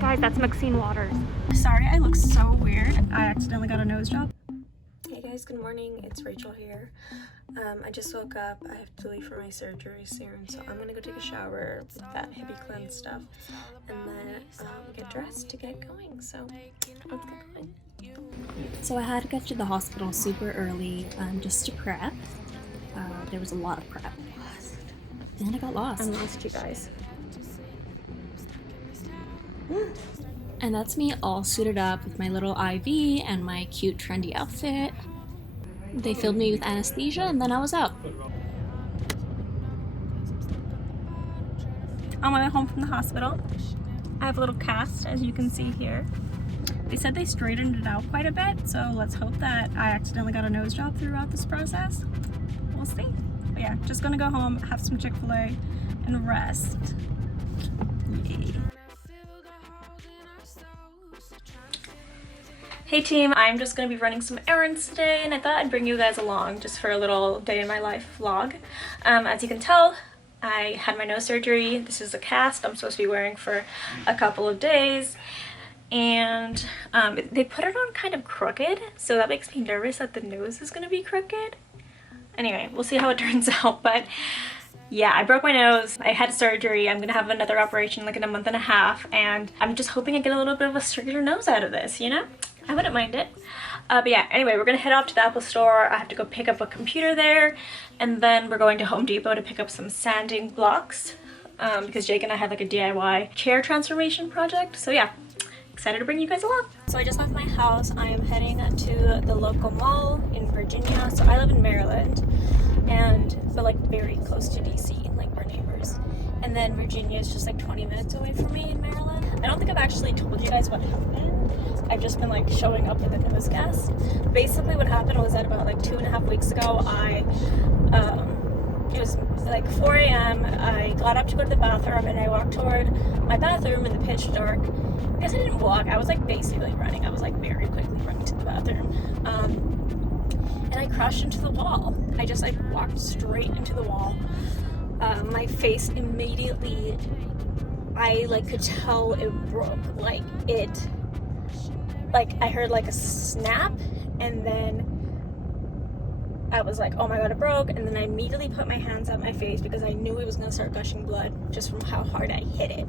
Guys, that's Maxine Waters. Sorry, I look so weird. I accidentally got a nose job. Hey guys, good morning. It's Rachel here. I just woke up. I have to leave for my surgery soon, so I'm gonna go take a shower with that hippie cleanse stuff, and then get dressed to get going. So let's get going. So I had to get to the hospital super early just to prep. There was a lot of prep. And I got lost. I'm lost, you guys. And that's me all suited up with my little IV and my cute trendy outfit. They filled me with anesthesia and then I was out. On my way home from the hospital, I have a little cast, as you can see here. They said they straightened it out quite a bit, so let's hope that I accidentally got a nose job throughout this process. We'll see. But yeah, just gonna go home, have some Chick-fil-A, and rest. Yay. Hey team, I'm just gonna be running some errands today, and I thought I'd bring you guys along just for a little day in my life vlog. As you can tell, I had my nose surgery. This is a cast I'm supposed to be wearing for a couple of days. And they put it on kind of crooked, so that makes me nervous that the nose is gonna be crooked. Anyway, we'll see how it turns out, but yeah, I broke my nose. I had surgery. I'm gonna have another operation like in a month and a half, and I'm just hoping I get a little bit of a straighter nose out of this, you know? I wouldn't mind it. But yeah, anyway, we're gonna head off to the Apple store. I have to go pick up a computer there, and then we're going to Home Depot to pick up some sanding blocks because Jake and I had like a DIY chair transformation project. So yeah, excited to bring you guys along. So I just left my house. I am heading to the local mall in Virginia. So I live in Maryland, but like very close to DC, like we're neighbors. And then Virginia is just like 20 minutes away from me in Maryland. I don't think I've actually told you guys what happened. I've just been like showing up with a nose cast. Basically what happened was that about like 2.5 weeks ago, it was like 4 a.m. I got up to go to the bathroom and I walked toward my bathroom in the pitch dark. I guess I didn't walk, I was like basically running. I was like very quickly running to the bathroom. And I crashed into the wall. I just like walked straight into the wall. My face immediately, I like could tell it broke. I heard like a snap, and then I was like, oh my god, it broke. And then I immediately put my hands on my face because I knew it was gonna start gushing blood just from how hard I hit it.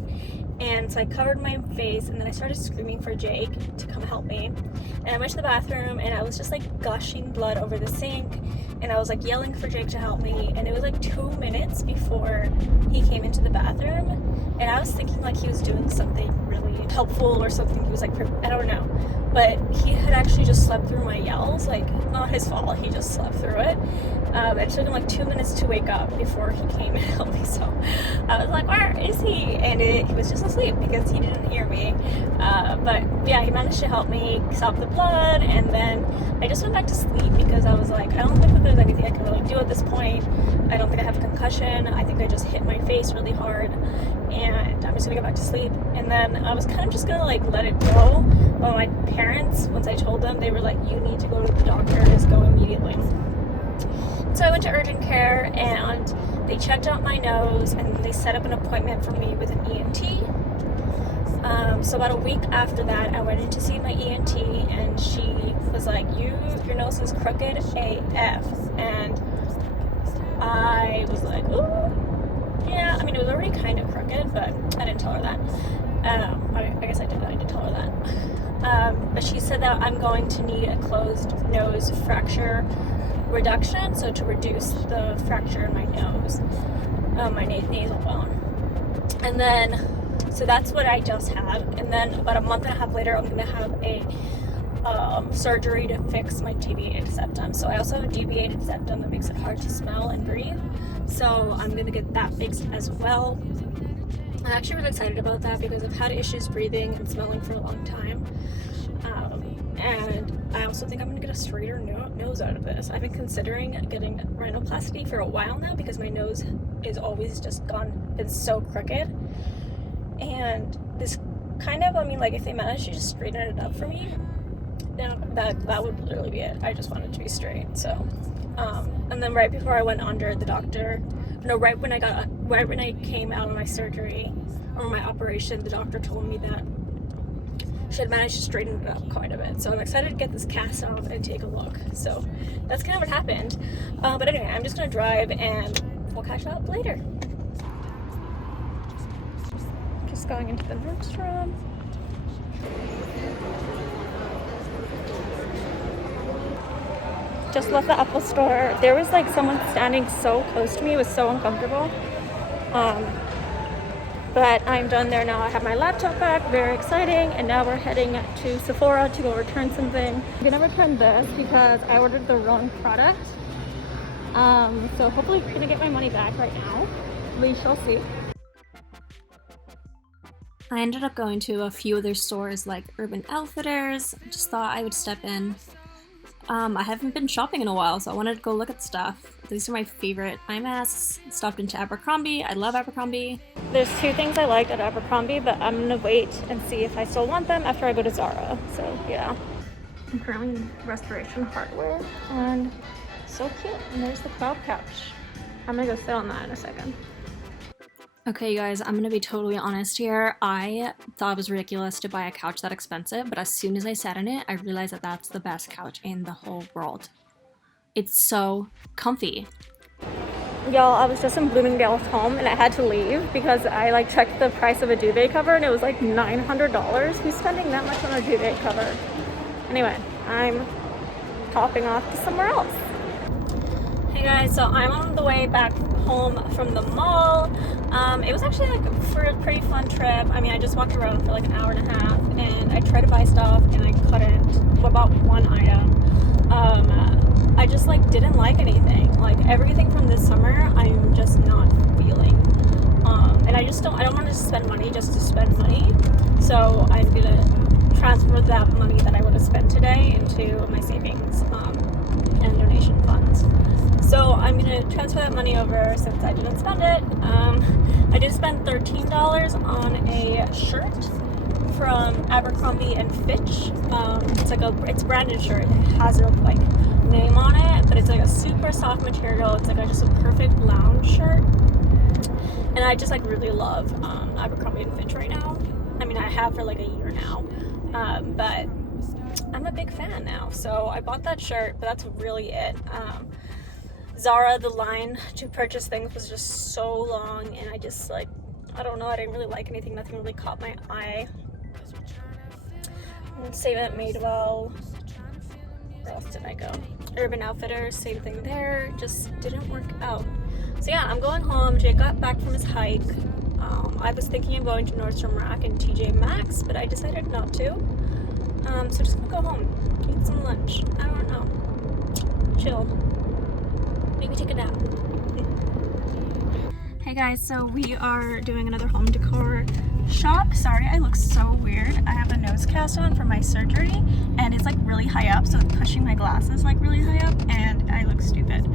And so I covered my face, and then I started screaming for Jake to come help me. And I went to the bathroom, and I was just like gushing blood over the sink, and I was like yelling for Jake to help me. And it was like 2 minutes before he came into the bathroom, and I was thinking like he was doing something really helpful or something. He was like, I don't know, but he had actually just slept through my yells. Like, not his fault, he just slept through it. It took him like 2 minutes to wake up before he came and helped me. So I was like, where is he? And he was just asleep because he didn't hear me. But yeah, he managed to help me stop the blood, and then I just went back to sleep because I was like, I don't think that there's anything I can really do at this point. I don't think I have a concussion. I think I just hit my face really hard, and I'm just gonna go back to sleep. And then I was kind of just gonna like let it go. But my parents, once I told them, they were like, you need to go to the doctor, just go immediately. So I went to urgent care, and they checked out my nose, and they set up an appointment for me with an ENT. So about a week after that, I went in to see my ENT, and she was like, your nose is crooked AF. And I was like, ooh, yeah. I mean, it was already kind of crooked, but I didn't tell her that. I guess I did tell her that. But she said that I'm going to need a closed nose fracture reduction, so to reduce the fracture in my nose, my nasal bone. And then, so that's what I just had. And then about a month and a half later, I'm gonna have a surgery to fix my deviated septum. So I also have a deviated septum that makes it hard to smell and breathe. So I'm gonna get that fixed as well. I'm actually really excited about that because I've had issues breathing and smelling for a long time. And I also think I'm gonna get a straighter nose out of this. I've been considering getting rhinoplasty for a while now because my nose is always just been so crooked. And this kind of, I mean, like if they manage to just straighten it up for me, then that would literally be it. I just want it to be straight. So, and then right before I went under, the doctor, right when I came out of my surgery or my operation, the doctor told me that she had managed to straighten it up quite a bit. So I'm excited to get this cast off and take a look. So that's kind of what happened. But anyway, I'm just gonna drive and we'll catch up later. Just going into the Nordstrom. Just left the Apple store. There was like someone standing so close to me. It was so uncomfortable. But I'm done there now. I have my laptop back, very exciting. And now we're heading to Sephora to go return something. I'm gonna return this because I ordered the wrong product. So hopefully I'm gonna get my money back right now. We shall see. I ended up going to a few other stores like Urban Outfitters. Just thought I would step in. I haven't been shopping in a while, so I wanted to go look at stuff. These are my favorite eye masks. Stopped into Abercrombie. I love Abercrombie. There's two things I liked at Abercrombie, but I'm gonna wait and see if I still want them after I go to Zara. So yeah. I'm currently in Restoration Hardware, and so cute. And there's the cloud couch. I'm gonna go sit on that in a second. Okay, you guys, I'm gonna be totally honest here. I thought it was ridiculous to buy a couch that expensive, but as soon as I sat in it, I realized that that's the best couch in the whole world. It's so comfy. Y'all, I was just in Bloomingdale's home and I had to leave because I like checked the price of a duvet cover and it was like $900. Who's spending that much on a duvet cover? Anyway, I'm popping off to somewhere else. Hey guys, so I'm on the way back home from the mall. It was actually like a pretty fun trip. I mean, I just walked around for like an hour and a half and I tried to buy stuff and I couldn't. About one item. I just like didn't like anything. Like everything from this summer, I'm just not feeling. And I don't want to spend money just to spend money. So I'm gonna transfer that money that I would have spent today into my savings and donation funds. So I'm gonna transfer that money over since I didn't spend it. I did spend $13 on a shirt from Abercrombie and Fitch. It's a branded shirt. It has a like name on it, but it's like a super soft material. It's like just a perfect lounge shirt. And I just like really love Abercrombie and Fitch right now. I mean, I have for like a year now, but I'm a big fan now. So I bought that shirt, but that's really it. Zara, the line to purchase things was just so long, and I just like, I don't know, I didn't really like anything. Nothing really caught my eye. Save at Madewell. Where else did I go? Urban Outfitters, same thing there. Just didn't work out. So yeah, I'm going home. Jake got back from his hike. I was thinking of going to Nordstrom Rack and TJ Maxx, but I decided not to. So just gonna go home, eat some lunch. I don't know. Chill. Maybe take a nap. Hey guys, so we are doing another home decor shop. Sorry, I look so weird. I have a nose cast on for my surgery and it's like really high up, so it's pushing my glasses like really high up and I look stupid.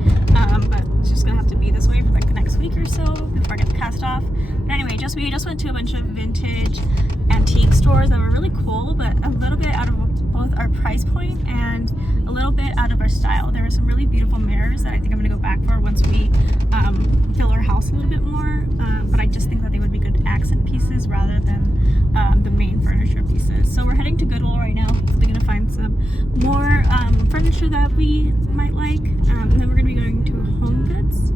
But it's just gonna have to be this way for like the next week or so before I get the cast off. But anyway, we just went to a bunch of vintage antique stores that were really cool, but a little bit out of both our price point and a little bit out of our style. There were some really beautiful mirrors that I think I'm gonna go back for once we fill our house a little bit more. But I just think that they would be good accent pieces rather than the main furniture pieces. So we're heading to Goodwill right now. We're gonna find some more furniture that we might like. And then we're gonna be going to HomeGoods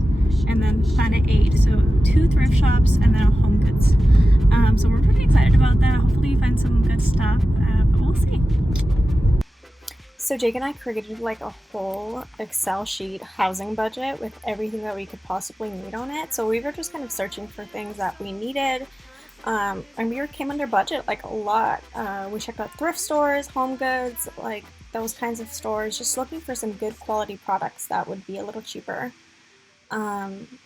and then Planet 8. So 2 thrift shops and then a HomeGoods. So we're pretty excited about that. Hopefully we find some good stuff, but we'll see. So Jake and I created like a whole Excel sheet housing budget with everything that we could possibly need on it. So we were just kind of searching for things that we needed. And we came under budget like a lot. We checked out thrift stores, HomeGoods, like those kinds of stores, just looking for some good quality products that would be a little cheaper.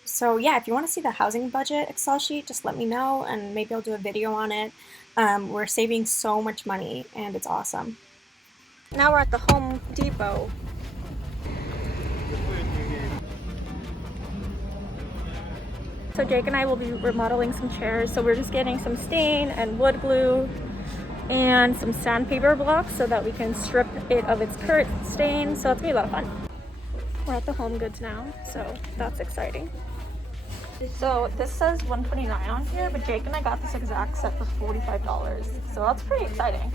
So yeah, if you want to see the housing budget Excel sheet, just let me know and maybe I'll do a video on it. We're saving so much money and it's awesome. Now we're at the Home Depot. So Jake and I will be remodeling some chairs. So we're just getting some stain and wood glue and some sandpaper blocks so that we can strip it of its current stain. So it's gonna be a lot of fun. We're at the HomeGoods now, so that's exciting. So this says $129 on here, but Jake and I got this exact set for $45. So that's pretty exciting.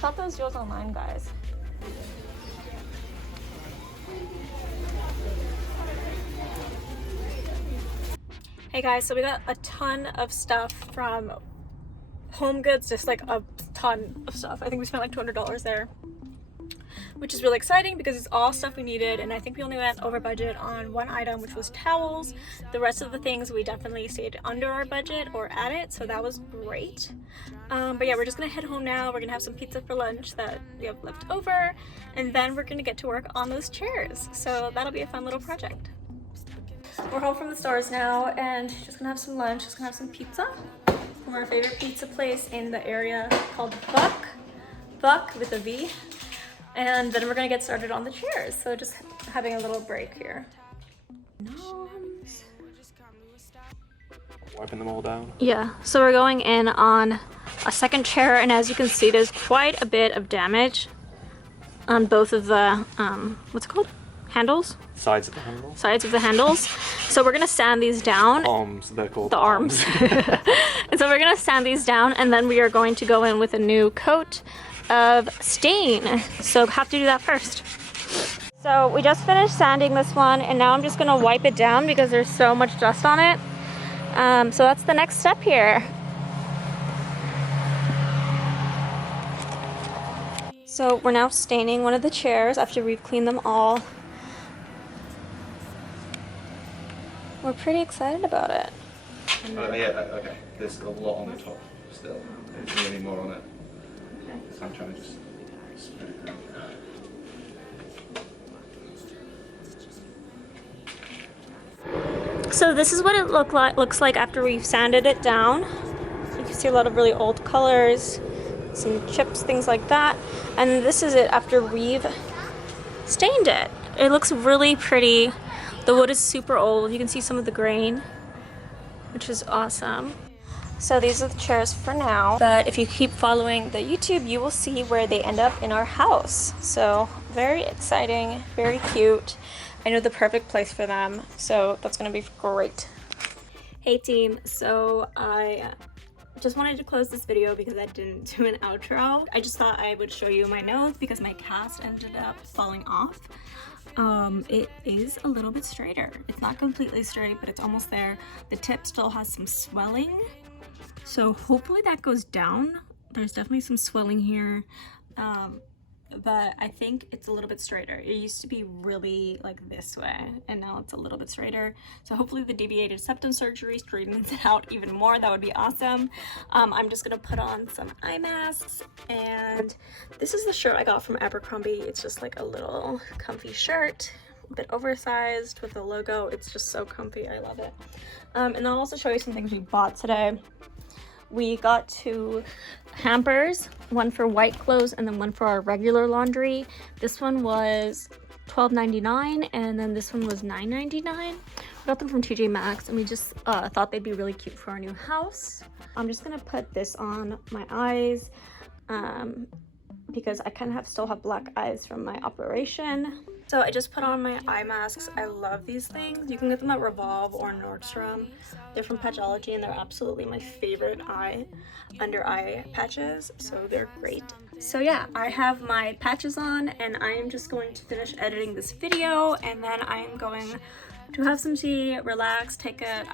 Shop those deals online, guys. Hey guys, so we got a ton of stuff from HomeGoods, just like a ton of stuff. I think we spent like $200 there, which is really exciting because it's all stuff we needed, and I think we only went over budget on one item, which was towels. The rest of the things we definitely stayed under our budget or at it, so that was great. But yeah, we're just gonna head home now. We're gonna have some pizza for lunch that we have left over, and then we're gonna get to work on those chairs. So that'll be a fun little project. We're home from the stores now and just gonna have some lunch. Just gonna have some pizza from our favorite pizza place in the area called Buck with a V. And then we're gonna get started on the chairs. So just having a little break here. Wiping them all down? Yeah, so we're going in on a second chair, and as you can see, there's quite a bit of damage on both of the, what's it called? Handles? Sides of the handles? Sides of the handles. So we're gonna sand these down. Arms, they're called. The arms. And so we're gonna sand these down, and then we are going to go in with a new coat of stain. So have to do that first. So we just finished sanding this one, and now I'm just gonna wipe it down because there's so much dust on it. So that's the next step here. So we're now staining one of the chairs after we've cleaned them all. We're pretty excited about it. Yeah, okay. There's a lot on the top still. There's really more on it. Okay. So I'm trying to just spread it out. So this is what it looks like after we've sanded it down. You can see a lot of really old colors, some chips, things like that. And this is it after we've stained it. It looks really pretty. The wood is super old. You can see some of the grain, which is awesome. So these are the chairs for now. But if you keep following the YouTube, you will see where they end up in our house. So very exciting, very cute. I know the perfect place for them, so that's gonna be great. Hey team, so I just wanted to close this video because I didn't do an outro. I just thought I would show you my nose because my cast ended up falling off. It is a little bit straighter. It's not completely straight, but it's almost there. The tip still has some swelling, so hopefully that goes down. There's definitely some swelling here. But I think it's a little bit straighter. It used to be really like this way, and now it's a little bit straighter. So hopefully the deviated septum surgery straightens it out even more. That would be awesome. I'm just gonna put on some eye masks, and this is the shirt I got from Abercrombie. It's just like a little comfy shirt, a bit oversized with a logo. It's just so comfy. I love it. And I'll also show you some things we bought today. We got 2 hampers, one for white clothes and then one for our regular laundry. This one was $12.99 and then this one was $9.99. We got them from TJ Maxx, and we just thought they'd be really cute for our new house. I'm just gonna put this on my eyes because I kind of still have black eyes from my operation. So I just put on my eye masks. I love these things. You can get them at Revolve or Nordstrom. They're from Patchology, and they're absolutely my favorite under eye patches, so they're great. So yeah, I have my patches on, and I am just going to finish editing this video, and then I am going to have some tea, relax, take a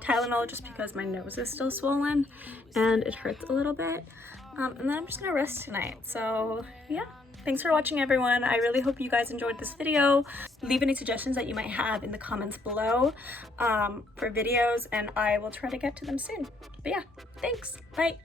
Tylenol, just because my nose is still swollen and it hurts a little bit. And then I'm just gonna rest tonight. So yeah. Thanks for watching, everyone. I really hope you guys enjoyed this video. Leave any suggestions that you might have in the comments below for videos, and I will try to get to them soon. But yeah, thanks. Bye.